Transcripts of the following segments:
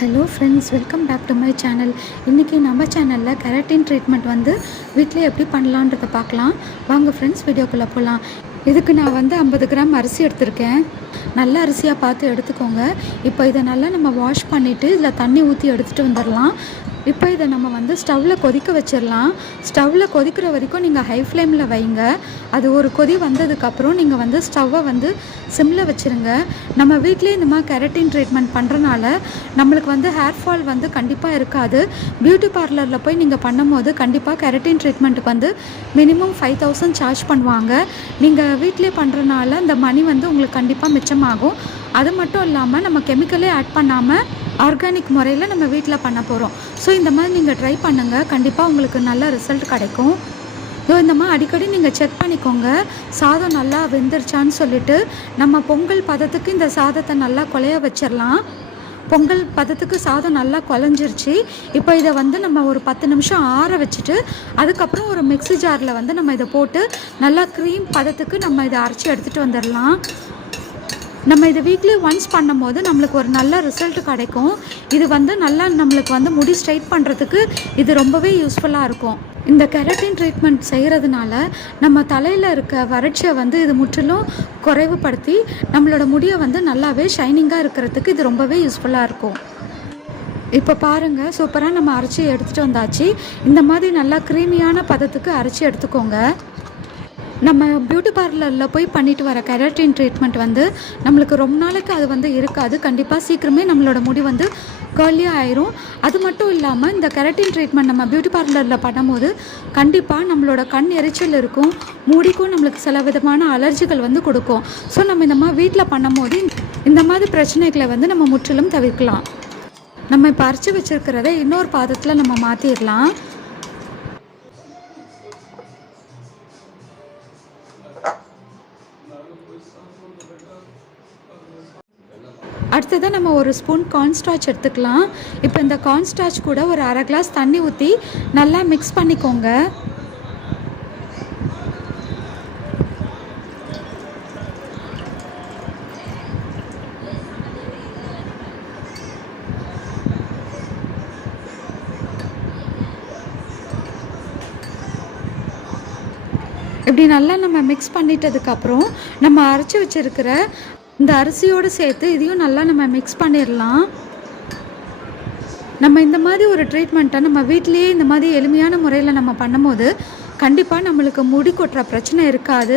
Hello friends welcome back to my channel இன்றைக்கி நம்ம சேனலில் கெரட்டின் ட்ரீட்மெண்ட் வந்து வீட்டில் எப்படி பண்ணலான்றதை பார்க்கலாம். வாங்க ஃப்ரெண்ட்ஸ் வீடியோக்குள்ளே போகலாம் இதுக்கு நான் வந்து ஐம்பது கிராம் அரிசி எடுத்திருக்கேன். நல்ல அரிசியாக பார்த்து எடுத்துக்கோங்க. இப்போ இதை நல்லா நம்ம வாஷ் பண்ணிவிட்டு இதில் தண்ணி ஊற்றி எடுத்துகிட்டு வந்துடலாம். இப்போ இதை நம்ம வந்து ஸ்டவ்வில் கொதிக்க வச்சிடலாம். ஸ்டவ்வில் கொதிக்கிற வரைக்கும் நீங்கள் ஹை ஃப்ளேமில் வைங்க. அது ஒரு கொதி வந்ததுக்கப்புறம் நீங்கள் வந்து ஸ்டவ்வை வந்து சிம்மில் வச்சுருங்க. நம்ம வீட்டிலே இந்த மாதிரி கெரட்டின் ட்ரீட்மெண்ட் பண்ணுறனால நம்மளுக்கு வந்து ஹேர் ஃபால் வந்து கண்டிப்பாக இருக்காது. பியூட்டி பார்லரில் போய் நீங்கள் பண்ணும்போது கண்டிப்பாக கெரட்டின் ட்ரீட்மெண்ட்டுக்கு வந்து மினிமம் ஃபைவ் தௌசண்ட் சார்ஜ் பண்ணுவாங்க. நீங்கள் வீட்டிலே பண்ணுறனால இந்த மணி வந்து உங்களுக்கு கண்டிப்பாக மிச்சமாகும். அது மட்டும் இல்லாமல் நம்ம கெமிக்கலே ஆட் பண்ணாமல் ஆர்கானிக் முறையில் நம்ம வீட்டில் பண்ண போகிறோம் ஸோ இந்த மாதிரி நீங்கள் ட்ரை பண்ணுங்கள் கண்டிப்பாக உங்களுக்கு நல்ல ரிசல்ட் கிடைக்கும். ஸோ இந்த மாதிரி அடிக்கடி நீங்கள் செக் பண்ணிக்கோங்க. சாதம் நல்லா வெந்துருச்சான்னு சொல்லிட்டு நம்ம பொங்கல் பதத்துக்கு இந்த சாதத்தை நல்லா குலைய வச்சிடலாம் பொங்கல் பதத்துக்கு சாதம் நல்லா குழஞ்சிருச்சு இப்போ இதை வந்து நம்ம ஒரு பத்து நிமிஷம் ஆற வச்சுட்டு அதுக்கப்புறம் ஒரு மிக்ஸி ஜாரில் வந்து நம்ம இதை போட்டு நல்லா க்ரீம் பதத்துக்கு நம்ம இதை அரைச்சி எடுத்துகிட்டு வந்துடலாம் நம்ம இதை வீக்லி ஒன்ஸ் பண்ணும்போது நம்மளுக்கு ஒரு நல்ல ரிசல்ட் கிடைக்கும். இது வந்து நல்லா நம்மளுக்கு வந்து முடி ஸ்ட்ரைட் பண்ணுறதுக்கு இது ரொம்பவே யூஸ்ஃபுல்லாக இருக்கும். இந்த கெரட்டின் ட்ரீட்மெண்ட் செய்கிறதுனால நம்ம தலையில் இருக்க வறட்சியை வந்து இது முற்றிலும் குறைவுபடுத்தி நம்மளோட முடியை வந்து நல்லாவே ஷைனிங்காக இருக்கிறதுக்கு இது ரொம்பவே யூஸ்ஃபுல்லாக இருக்கும். இப்போ பாருங்கள் சூப்பராக நம்ம அரைச்சி எடுத்துகிட்டு வந்தாச்சு. இந்த மாதிரி நல்லா க்ரீமியான பதத்துக்கு அரைச்சி எடுத்துக்கோங்க. நம்ம பியூட்டி பார்லரில் போய் பண்ணிட்டு வர கெரட்டின் ட்ரீட்மெண்ட் வந்து நம்மளுக்கு ரொம்ப நாளைக்கு அது வந்து இருக்காது. கண்டிப்பாக சீக்கிரமே நம்மளோட முடி வந்து கேர்லியாக ஆயிரும். அது மட்டும் இல்லாமல் இந்த கெரட்டின் ட்ரீட்மெண்ட் நம்ம பியூட்டி பார்லரில் பண்ணும்போது கண்டிப்பாக நம்மளோட கண் எரிச்சல் இருக்கும். முடிக்கும் நம்மளுக்கு சில விதமான அலர்ஜிகள் வந்து கொடுக்கும். ஸோ நம்ம இந்த மாதிரி வீட்டில் பண்ணும்போது இந்த மாதிரி பிரச்சனைகளை வந்து நம்ம முற்றிலும் தவிர்க்கலாம். நம்ம இப்போ அரைச்சி வச்சுருக்கிறத இன்னொரு பாதத்தில் நம்ம மாற்றிடலாம் அடுத்ததாக நம்ம ஒரு ஸ்பூன் கார்ன்ஸ்டாச் எடுத்துக்கலாம். இப்போ இந்த கார்ன்ஸ்டாச் கூட ஒரு அரை கிளாஸ் தண்ணி ஊற்றி நல்லா மிக்ஸ் பண்ணிக்கோங்க. இப்படி நல்லா நம்ம மிக்ஸ் பண்ணிட்டதுக்கப்புறம் நம்ம அரைச்சி வச்சுருக்கிற இந்த அரிசியோடு சேர்த்து இதையும் நல்லா நம்ம மிக்ஸ் பண்ணிடலாம் நம்ம இந்த மாதிரி ஒரு ட்ரீட்மெண்ட்டை நம்ம வீட்டிலேயே இந்த மாதிரி எளிமையான முறையில் நம்ம பண்ணும்போது கண்டிப்பாக நம்மளுக்கு முடி கொட்டுற பிரச்சனை இருக்காது.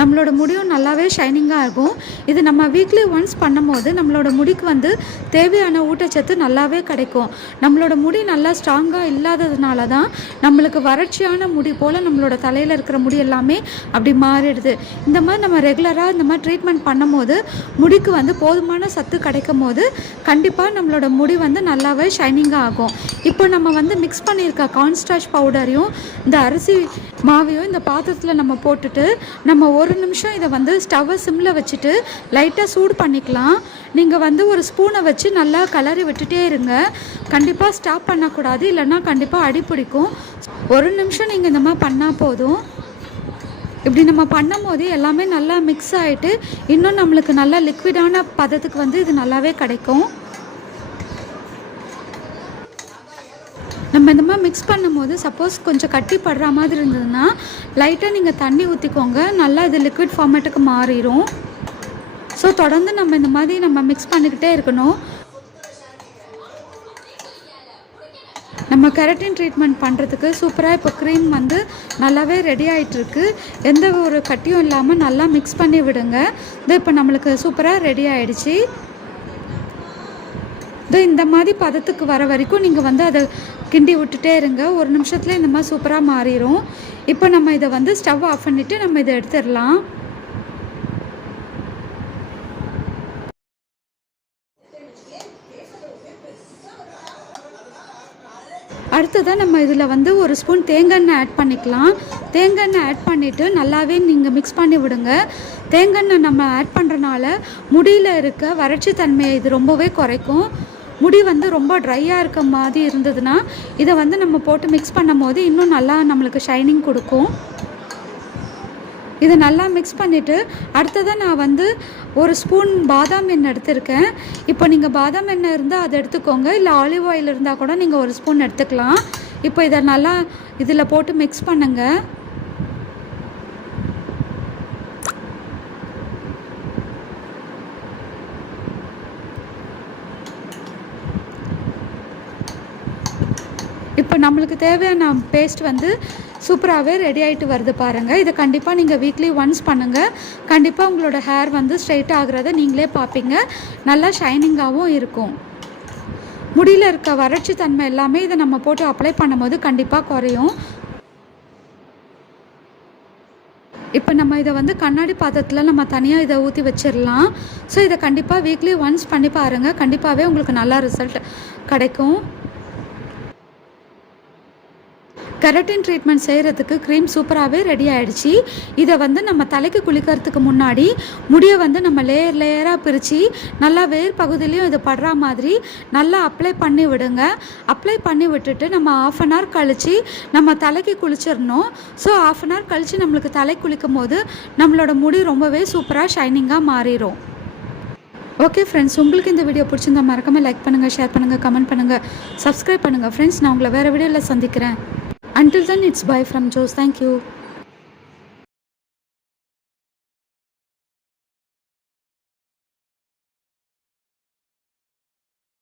நம்மளோட முடியும் நல்லாவே ஷைனிங்காக இருக்கும். இது நம்ம வீக்லி ஒன்ஸ் பண்ணும்போது நம்மளோட முடிக்கு வந்து தேவையான ஊட்டச்சத்து நல்லாவே கிடைக்கும். நம்மளோட முடி நல்லா ஸ்ட்ராங்காக இல்லாததுனால தான் நம்மளுக்கு வறட்சியான முடி போல் நம்மளோட தலையில் இருக்கிற முடி எல்லாமே அப்படி மாறிடுது. இந்த மாதிரி நம்ம ரெகுலராக இந்த மாதிரி ட்ரீட்மெண்ட் பண்ணும்போது முடிக்கு வந்து போதுமான சத்து கிடைக்கும் போது கண்டிப்பாக நம்மளோட முடி வந்து நல்லாவே ஷைனிங்காக ஆகும். இப்போ நம்ம வந்து மிக்ஸ் பண்ணியிருக்க கார்ன்ஸ்டாச் பவுடரையும் இந்த அரிசி மாவையும் இந்த பாத்திரத்தில் நம்ம போட்டுட்டு நம்ம ஒரு நிமிஷம் இதை வந்து ஸ்டவ்வை சிம்மில் வச்சுட்டு லைட்டாக சூடு பண்ணிக்கலாம். நீங்கள் வந்து ஒரு ஸ்பூனை வச்சு நல்லா கலரி விட்டுட்டே இருங்க. கண்டிப்பாக ஸ்டாப் பண்ணக்கூடாது இல்லைன்னா கண்டிப்பாக அடி பிடிக்கும். ஒரு நிமிஷம் நீங்கள் இந்த மாதிரி பண்ணால் போதும். இப்படி நம்ம பண்ணும் போது எல்லாமே நல்லா மிக்ஸ் ஆகிட்டு இன்னும் நம்மளுக்கு நல்லா லிக்விடான பதத்துக்கு வந்து இது நல்லாவே கிடைக்கும். நம்ம இந்த மாதிரி மிக்ஸ் பண்ணும்போது சப்போஸ் கொஞ்சம் கட்டி படுற மாதிரி இருந்ததுன்னா லைட்டாக நீங்கள் தண்ணி ஊற்றிக்கோங்க நல்லா இது லிக்விட் ஃபார்மேட்டுக்கு மாறிடும் ஸோ தொடர்ந்து நம்ம இந்த மாதிரி நம்ம மிக்ஸ் பண்ணிக்கிட்டே இருக்கணும். நம்ம கெரட்டின் ட்ரீட்மெண்ட் பண்ணுறதுக்கு சூப்பராக இப்போ க்ரீம் வந்து நல்லாவே ரெடி ஆகிட்டுருக்கு எந்த ஒரு கட்டியும் இல்லாமல் நல்லா மிக்ஸ் பண்ணி விடுங்க. இது இப்போ நம்மளுக்கு சூப்பராக ரெடி ஆகிடுச்சு இது இந்த மாதிரி பதத்துக்கு வர வரைக்கும் நீங்கள் வந்து அதை கிண்டி விட்டுட்டே இருங்க. ஒரு நிமிஷத்தில் இந்த மாதிரி சூப்பராக மாறிடும் இப்போ நம்ம இதை வந்து ஸ்டவ் ஆஃப் பண்ணிவிட்டு நம்ம இதை எடுத்துடலாம். அடுத்ததாக நம்ம இதில் வந்து ஒரு ஸ்பூன் தேங்காய் எண்ணெய் ஆட் பண்ணிக்கலாம். தேங்காய் எண்ணெய் ஆட் பண்ணிவிட்டு நல்லாவே நீங்கள் மிக்ஸ் பண்ணி விடுங்க. தேங்காய் எண்ணெய் நம்ம ஆட் பண்ணுறனால முடியில் இருக்க வறட்சி தன்மையை இது ரொம்பவே குறைக்கும். முடி வந்து ரொம்ப ட்ரையாக இருக்க மாதிரி இருந்ததுன்னா இதை வந்து நம்ம போட்டு மிக்ஸ் பண்ணும் போது இன்னும் நல்லா நம்மளுக்கு ஷைனிங் கொடுக்கும். இதை நல்லா மிக்ஸ் பண்ணிவிட்டு அடுத்ததாக நான் வந்து ஒரு ஸ்பூன் பாதாம் எண்ணெய் எடுத்திருக்கேன். இப்போ நீங்கள் பாதாம் எண்ணெய் இருந்தால் அதை எடுத்துக்கோங்க. இல்லை ஆலிவ் ஆயில் இருந்தால் கூட நீங்கள் ஒரு ஸ்பூன் எடுத்துக்கலாம். இப்போ இதை நல்லா இதில் போட்டு மிக்ஸ் பண்ணுங்கள் இப்போ நம்மளுக்கு தேவையான பேஸ்ட் வந்து சூப்பராகவே ரெடி ஆகிட்டு வருது பாருங்கள் இதை கண்டிப்பாக நீங்கள் வீக்லி ஒன்ஸ் பண்ணுங்கள் கண்டிப்பாக உங்களோட ஹேர் வந்து ஸ்ட்ரைட் ஆகிறத நீங்களே பார்ப்பீங்க. நல்லா ஷைனிங்காகவும் இருக்கும். முடியில் இருக்க வறட்சி தன்மை எல்லாமே இதை நம்ம போட்டு அப்ளை பண்ணும்போது கண்டிப்பாக குறையும். இப்போ நம்ம இதை வந்து கண்ணாடி பாத்திரத்தில் நம்ம தனியாக இதை ஊற்றி வச்சிடலாம். ஸோ இதை கண்டிப்பாக வீக்லி ஒன்ஸ் பண்ணி பாருங்கள் கண்டிப்பாகவே உங்களுக்கு நல்லா ரிசல்ட் கிடைக்கும். கெரட்டின் ட்ரீட்மெண்ட் செய்கிறதுக்கு க்ரீம் சூப்பராகவே ரெடி ஆகிடுச்சு இதை வந்து நம்ம தலைக்கு குளிக்கிறதுக்கு முன்னாடி முடியை வந்து நம்ம லேயர் லேயராக பிரித்து நல்லா வேர் பகுதியிலையும் இது படுற மாதிரி நல்லா அப்ளை பண்ணி விடுங்க. அப்ளை பண்ணி விட்டுட்டு நம்ம ஆஃப் அன் ஹவர் கழித்து நம்ம தலைக்கு குளிச்சிடணும். ஸோ ஆஃப் அன் ஹவர் கழித்து நம்மளுக்கு தலை குளிக்கும் போது நம்மளோட முடி ரொம்பவே சூப்பராக ஷைனிங்காக மாறிடும் ஓகே ஃப்ரெண்ட்ஸ் உங்களுக்கு இந்த வீடியோ பிடிச்சிருந்தா மறக்காமல் லைக் பண்ணுங்கள் ஷேர் பண்ணுங்கள் கமெண்ட் பண்ணுங்கள் சப்ஸ்கிரைப் பண்ணுங்கள் ஃப்ரெண்ட்ஸ் நான் உங்களை வேறு வீடியோவில் சந்திக்கிறேன். Until then, it's bye from Joes. Thank you.